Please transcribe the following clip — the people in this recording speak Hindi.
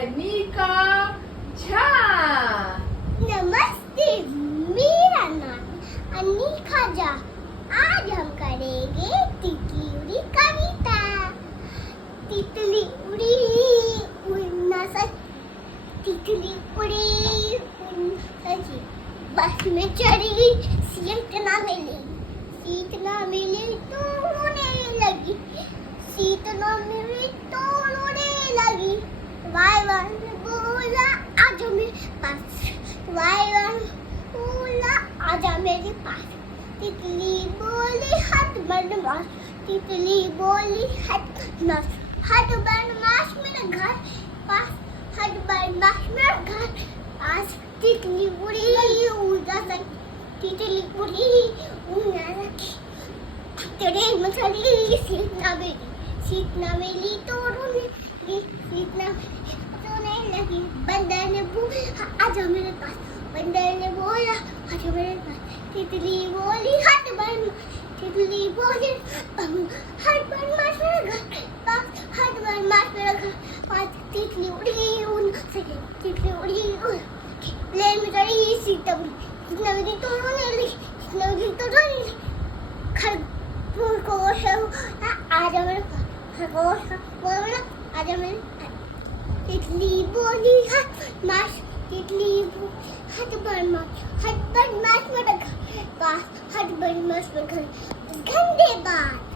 अनिका झा। नमस्ते, मेरा नाम अनिका झा। आज हम करेंगे तितली उड़ी कविता। तितली उड़ी उड़ना सच, तितली उड़ी उड़ना सच, बस में चढ़ी सीट ना मिली, सीट ना मिली तो रोने लगी, सीट ना मिली तो रोने लगी। वाई वन बोला आजा मेरे पास, वाई वन बोला आजा मेरे पास। तितली बोली हट बदमाश, तितली बोली हट बदमाश, हट बदमाश मेरे घर पास, हट बदमाश मेरे घर पास। तितली उड़ी उड़ा सकी, तितली उड़ी उड़ा सकी, तेरे मछली सीट ना मिली, सीट ना मिली तो रोने लगी, सीट ना मिली तो रोने लगी। बंदर ने बोला आजा मेरे पास, बंदर ने बोला आजा मेरे पास। तितली बोली हट बदमाश, तितली बोली हट बदमाश मेरे घर पास, हट बदमाश मेरे घर पास। तितली उड़ी उड़ सके, तितली उड़ी उड़ प्लेन में चढ़ी सीट ना मिली, सीट ना मिली तो रोने लगी, सीट ना मिली तो रोने लगी। खरगोश आजा मेरे पास, खरगोश बोला आजा मेरे पास। तितली बोली हट बदमाश, तितली हट बदमाश, हट बदमाश मेरे घर पास, हट बदमाश मेरे घर। धन्यवाद।